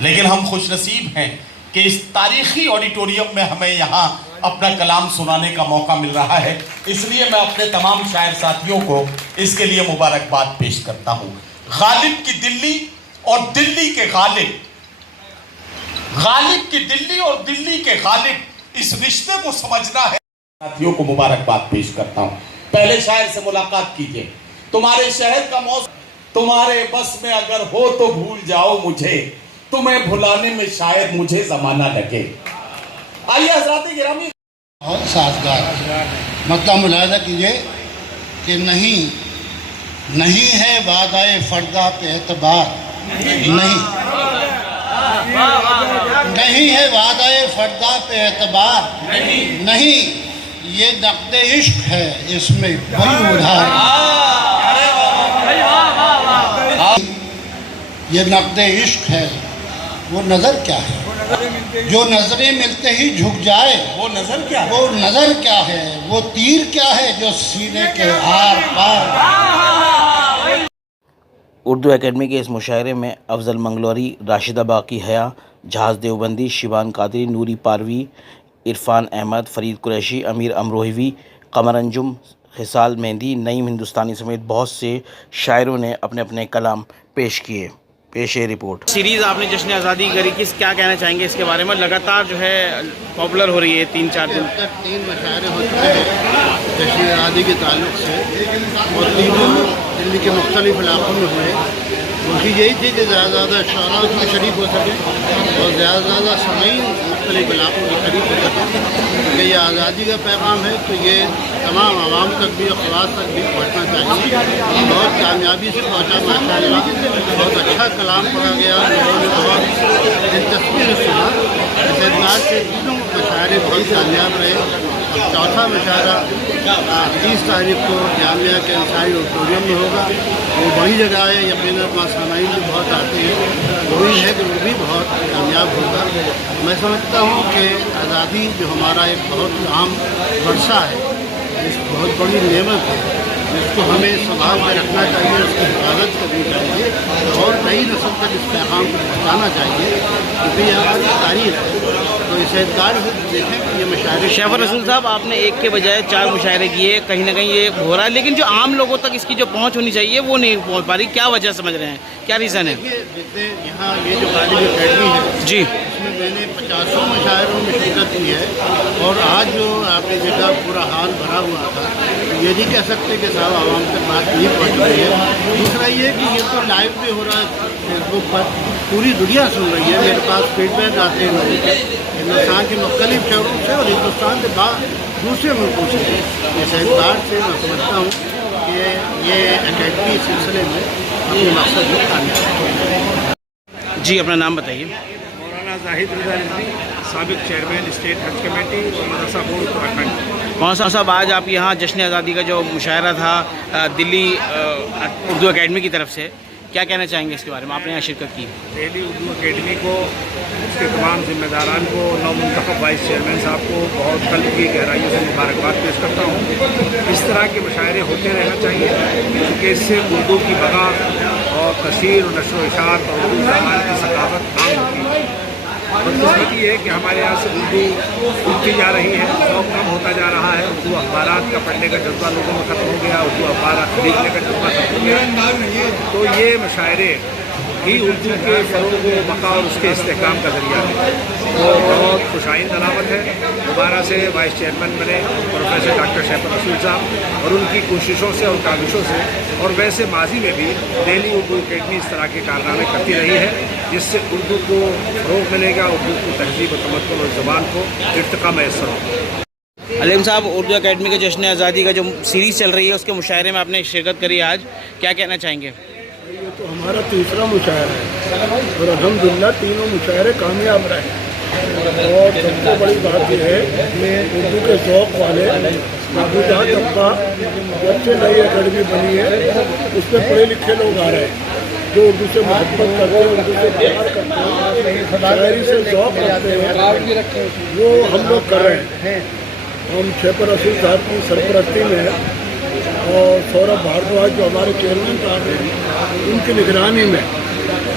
لیکن ہم خوش نصیب ہیں کہ اس تاریخی آڈیٹوریم میں ہمیں یہاں اپنا کلام سنانے کا موقع مل رہا ہے. اس لیے میں اپنے تمام شاعر ساتھیوں کو اس کے لیے مبارکباد پیش کرتا ہوں. غالب کی دلی اور دلی کے غالب، غالب کی دلی اور دلی کے غالب، اس رشتے کو سمجھنا ہے. ساتھیوں کو مبارکباد پیش کرتا ہوں. پہلے شاعر سے ملاقات کیجئے. تمہارے شہر کا موسم تمہارے بس میں اگر ہو تو بھول جاؤ مجھے، تمہیں بھلانے میں شاید مجھے زمانہ لگے. آئیے حضرات گرامی. بہت سازگار مطلب ملاحظہ کیجئے کہ نہیں ہے وعدہ فردا پہ اعتبار، نہیں ہے وعدہ فردا پہ اعتبار، نہیں یہ نقد عشق ہے اس میں کوئی ادھار، یہ نقد عشق ہے. وہ نظر کیا ہے جو نظریں ملتے ہی جھک جائے، وہ نظر کیا ہے؟ وہ نظر کیا ہے، وہ تیر کیا ہے جو سینے کے آر پار. اردو اکیڈمی کے اس مشاعرے میں افضل منگلوری، راشدہ باقی حیا، جہاز دیوبندی، شیوان قادری، نوری پاروی، عرفان احمد، فرید قریشی، امیر امروہوی، قمر انجم، خصال مہندی، نعیم ہندوستانی سمیت بہت سے شاعروں نے اپنے اپنے کلام پیش کیے. پیش رپورٹ. سیریز آپ نے جشن آزادی کری، کیا کہنا چاہیں گے اس کے بارے میں؟ لگاتار جو ہے پاپولر ہو رہی ہے 3-4 دن. اب تک 3 مشاعرے ہو چکے ہیں جشن آزادی کے تعلق سے، اور تینوں دلی کے مختلف علاقوں میں ہوئے. کوشش یہی تھی کہ زیادہ سے زیادہ شعراء اس میں شریک ہو سکیں اور زیادہ سے زیادہ سامعین مختلف علاقوں میں شریک ہو سکیں، کیونکہ یہ آزادی کا پیغام ہے تو یہ تمام عوام تک بھی اور خواص تک بھی پہنچنا چاہیے. بہت کامیابی سے پہنچا ماشاءاللہ. بہت اچھا کلام پڑھا گیا، لوگوں نے بہت دلچسپی سے سنا. اس اعتبار سے تینوں مشاعرے بہت کامیاب رہے. اب چوتھا مشاعرہ 30 تاریخ کو جامعہ کے انصاری آڈیٹوریم میں ہوگا. وہ بڑی جگہ ہے، یقیناً وہاں سامعین بھی بہت آتے ہیں. وہی ہے کہ وہ بھی بہت کامیاب ہوگا. میں سمجھتا ہوں کہ آزادی جو ہمارا ایک بہت عام ورثہ ہے، ایک بہت بڑی نعمت ہے جس کو ہمیں سنبھال کے رکھنا چاہیے، اس کی حفاظت کرنی چاہیے اور نئی نسل تک اس پیغام کو پہنچانا چاہیے، کیونکہ یہ ہماری تاریخ ہے. تو اس اعتبار سے دیکھیں کہ یہ مشاعرے شیخ رسول صاحب، آپ نے ایک کے بجائے 4 مشاعرے کیے، کہیں نہ کہیں یہ ہو رہا ہے، لیکن جو عام لوگوں تک اس کی جو پہنچ ہونی چاہیے وہ نہیں پہنچ پا رہی. کیا وجہ سمجھ رہے ہیں، کیا ریزن ہے؟ دیکھتے یہاں یہ جو غالب اکیڈمی ہے جی، اس میں میں نے 50 مشاعروں میں شرکت کی ہے، اور آج جو آپ نے دیکھا پورا حال بھرا ہوا تھا. یہ نہیں کہہ سکتے کہ صاحب عوام تک بات نہیں پہنچ رہی ہے. دوسرا یہ کہ یہ تو لائیو بھی ہو رہا ہے فیس بک پر، پوری دنیا سن رہی ہے. میرے پاس فیڈ بیک آتے ہیں لوگوں کے ہندوستان کے مختلف شہروں سے اور ہندوستان کے بعد دوسرے ملکوں سے. اس اعتبار سے میں سمجھتا ہوں کہ یہ اکیڈمی سلسلے میں اپنے مقصد میں کامیاب ہے. جی، اپنا نام بتائیے. مولانا زاہد رضا رضوی، سابق چیئرمین اسٹیٹ حج کمیٹی اور مدرسہ بورڈ اتراکھنڈ. مولانا صاحب، آج آپ یہاں جشن آزادی کا جو مشاعرہ تھا دلی اردو اکیڈمی کی طرف سے، کیا کہنا چاہیں گے اس کے بارے میں؟ آپ نے یہاں شرکت کی. دہلی اردو اکیڈمی کو، اس کے تمام ذمہ داران کو، نو منتخب وائس چیئرمین صاحب کو بہت قلب کی گہرائیوں سے مبارکباد پیش کرتا ہوں. اس طرح کے مشاعرے ہوتے رہنا چاہیے کیونکہ اس سے اردو کی بقا اور تشہیر و نشر و اشاعت اور اردو زبان کی ثقافت عام ہوتی ہے. بدقسمتی یہ ہے کہ ہمارے یہاں سے اردو اٹھتی جا رہی ہے، شوق کم ہوتا جا رہا ہے. اردو اخبارات کا پڑھنے کا جذبہ لوگوں میں ختم ہو گیا، اردو اخبارات خریدنے کا جذبہ ختم ہو گیا. تو یہ مشاعرے ہی اردو کے فروغ و بقا اور اس کے استحکام کا ذریعہ ہے. تو بہت خوش آئند علامت ہے. دوبارہ سے وائس چیئرمین بنے پروفیسر ڈاکٹر شیخ رسول صاحب، اور ان کی کوششوں سے اور کاوشوں سے، اور ویسے ماضی میں بھی دہلی اردو اکیڈمی اس طرح کے کارنامے کرتی رہی ہے جس سے اردو کو فروغ ملے گا، اردو کو تہذیب و تمدن اور زبان کو ارتقاء میسر ہوگا. علیم صاحب، اردو اکیڈمی کے جشن آزادی کا جو سیریز چل رہی ہے اس کے مشاعرے میں آپ نے شرکت کری آج، کیا کہنا چاہیں گے؟ یہ تو ہمارا تیسرا مشاعرہ ہے اور الحمدللہ تینوں مشاعرے کامیاب رہے. اور سب سے بڑی بات یہ ہے کہ اردو کے ذوق والے اردو جہاں طبقہ جب سے نئی اکیڈمی بنی ہے اس میں پڑھے لکھے لوگ آ رہے ہیں جو اردو سے محبت کرتے ہیں، اردو سے پیار کرتے ہیں، شاعری سے ذوق رکھتے ہیں، وہ ہم لوگ کر رہے ہیں. ہم شیخ رسول صاحب کی سرپرستی میں اور سوربھ بھاردواج جو ہمارے چیئرمین صاحب ہیں ان کی نگرانی میں